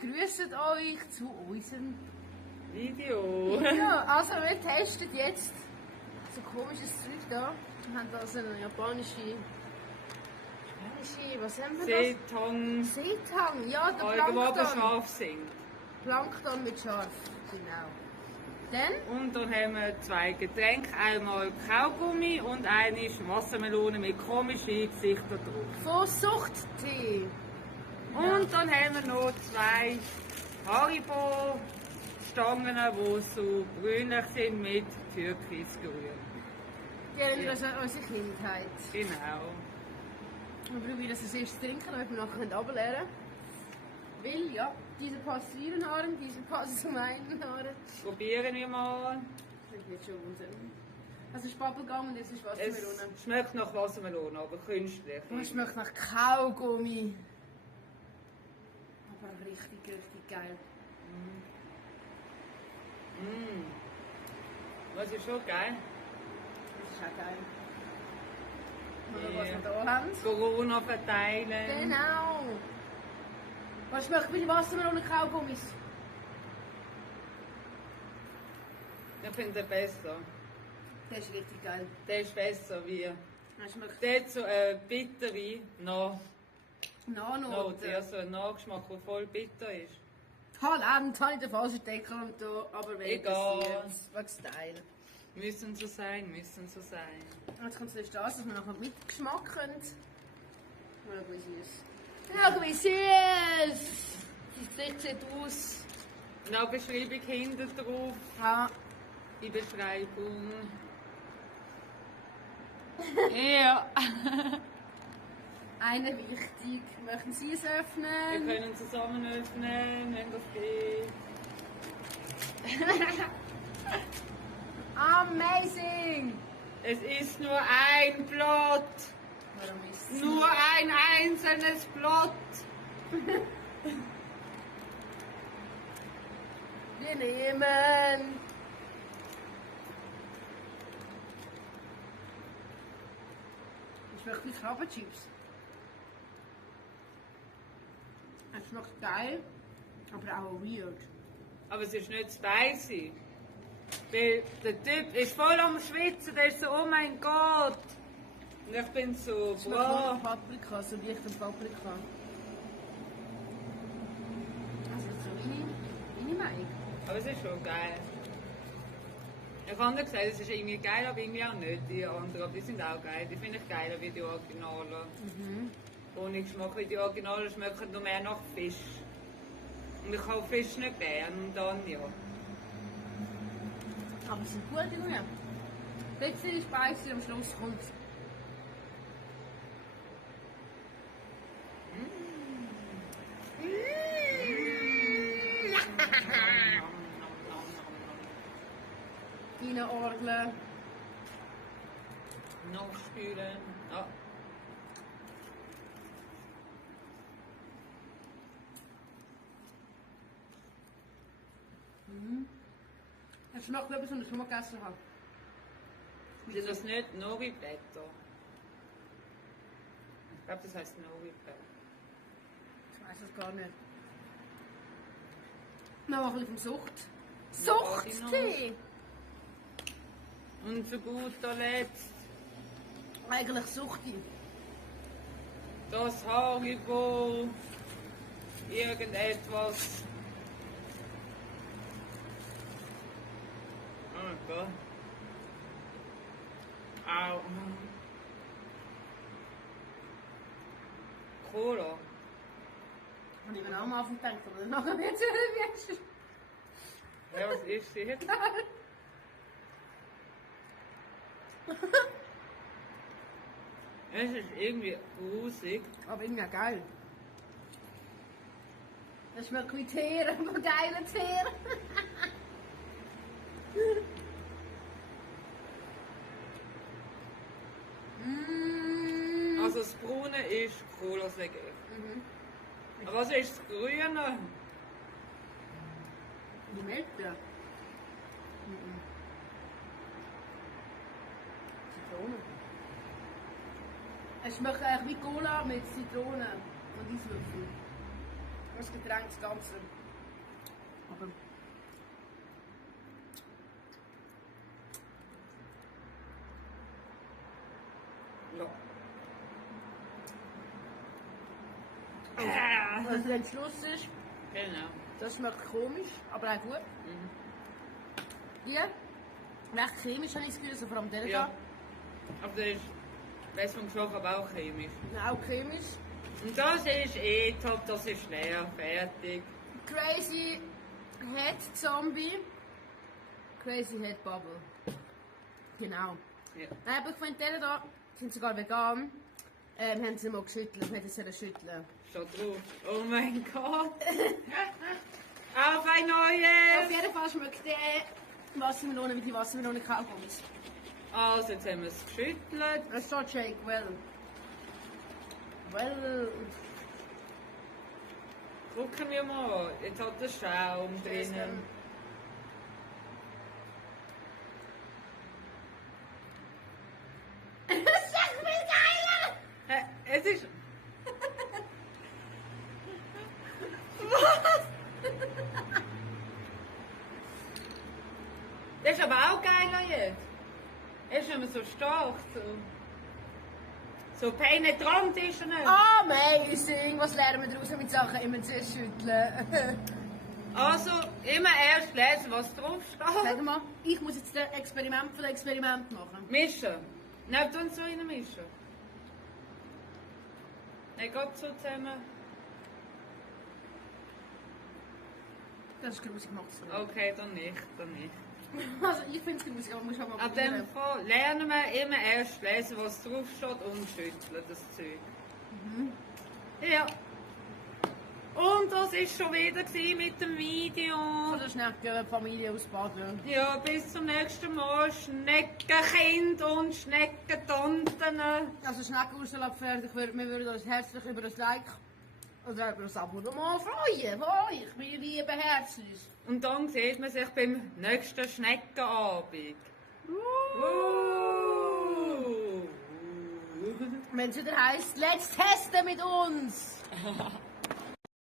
begrüßen euch zu unserem Video. Ja, also wir testen jetzt so komisches Zeug da. Wir haben da so eine japanische, was haben wir Seetang, das? Seetang, ja, der wo aber Plankton. scharf sind. Plankton mit Scharf, genau. Dann, Und dann haben wir 2 Getränke, einmal Kaugummi und eine Wassermelone mit komischen Gesichtern drauf. von Suchttee. Und dann haben wir noch 2 Haribo Stangen, die so grünlich sind mit Türkisgrün. Die erinnern uns an unsere Kindheit. Genau. Wir probieren das als erstes trinken, damit wir nachher ableeren können. Weil, ja, dieser passt zu ihren Haaren, dieser passt zu meinen Haaren. Probieren wir mal. Das ist jetzt schon wundern. Also ist Bubblegum und jetzt ist Wassermelone. Es schmeckt nach Wassermelone, aber künstlich. Oh, es schmeckt nach Kaugummi. Aber richtig, richtig geil. Das ist schon geil. Das ist auch geil. Mal Ja. was wir da haben. Corona verteilen. Genau. Was schmeckt wie die Wassermelone Kaugummis? Ich finde den besser. Das ist richtig geil. Der ist besser wie. Das schmeckt Der hat so bittere Nano. der so einen Nachgeschmack, der voll bitter ist. Talent, habe ich den falschen Deckel und da, aber wenn Egal. was Style. Müssen so sein, müssen so sein. Jetzt kommt zuerst das, dass wir nachher mit Geschmack können. Mal schauen, wie süß. Schau, wie süß! Das Gesicht sieht aus. Noch Beschreibung hinten drauf, Ja. die Beschreibung. Ja. Eine wichtig. Möchten Sie es Wir öffnen? können zusammen öffnen, wenn das geht. Amazing! Es ist nur ein Blatt. Warum ist Nur ein einzelnes Blatt. Wir nehmen. Es schmeckt wie Krabbenchips. Es schmeckt geil, aber auch weird. Aber es ist nicht spicy. Weil der Typ ist voll am Schwitzen, der ist so, oh mein Gott. Und ich bin so, Es schmeckt nur boah. nach Paprika, so leicht an Paprika. Also so meine Meinung. Aber es ist schon geil. Ich habe gesagt, es ist irgendwie geil, aber irgendwie auch nicht. Die anderen, aber die sind auch geil. Die finde ich geiler wie die Originalen. Ohne Geschmack wie die Originalen schmecken nur mehr nach Fisch. Und ich habe Fisch nicht gern und dann ja. Aber sie sind gut, Junge. Bisschen spicy am Schluss kommt. Feine Orgeln. Noch spülen. Ja. Es schmeckt wie etwas, was ich schon mal gegessen habe. Ist das nicht Nori-Blätter? Ich glaube, das heisst Nori-Blätter. Ich weiß es gar nicht. Noch ein bisschen vom Suchttee! Und zu guter Letzt Eigentlich Suchti. das Haribo. Irgendetwas. Oh mein Gott. Au. Cola. Habe ich mir auch am Anfang gedacht, aber dann nachher wird es wieder wie Ja, was ist sie jetzt? Es ist irgendwie grusig. Aber irgendwie auch geil. Das schmeckt wie Teer, aber geile Teer. Also das Braune ist Cola, sage ich. Aber was ist das Grüne? Die Melkbeer. Zitrone. Es schmeckt eigentlich wie Cola mit Zitrone und Eiswürfel. das Getränk das Ganze. Aber ja. also der Schluss ist, Genau. das schmeckt komisch, aber auch gut. Die, recht chemisch habe ich das Gefühl, also vor allem der Ja. Aber das ist, weiss vom Geschmack, aber auch chemisch. da. Auch chemisch. Und das ist eh top, das ist leer, fertig. Crazy Head Zombie. Crazy Head Bubble. Genau. Ja. Nein, aber ich finde, die da sind sogar vegan. Haben sie mal geschüttelt, hätten sie schütteln. Steht drauf. Oh mein Gott. Auf ein Auf neues! jeden Fall schmeckt der Wassermelone wie die Wassermelone Kaugummis. Also, jetzt haben wir es geschüttelt. Es steht Shake well. Well. Gucken wir mal. Jetzt hat der Schaum drinnen. Das ist echt viel geiler! Es ist. Das ist aber auch geiler jetzt. Er ist nicht mehr so stark. So penetrant ist er nicht. Amazing! Was lernen wir daraus mit Sachen immer zu schütteln? Also, immer erst lesen, was drauf Sag steht. mal, ich muss jetzt das Experiment von dem Experiment machen. Mischen. Nein, tun so reinmischen. Nein, geht so zusammen. Das ist grusig gemacht. Okay, dann nicht, dann nicht. Also ich finde es grusig, aber muss auch mal Ab dem Fall lernen wir immer erst lesen, was drauf steht und schütteln das Zeug. Ja. Und das war schon wieder mit dem Video. Von der Schneckenfamilie aus Baden. Ja, bis zum nächsten Mal. Schneckenkind und Schneckentanten. Also Schneckenauslauf fertig. Wir würden uns herzlich über ein Like oder über ein Abonnement freuen. Von euch, meine lieben Herzlis. Und dann sieht man sich beim nächsten Schneckenabend. Wenn es wieder heisst, let's testen mit uns.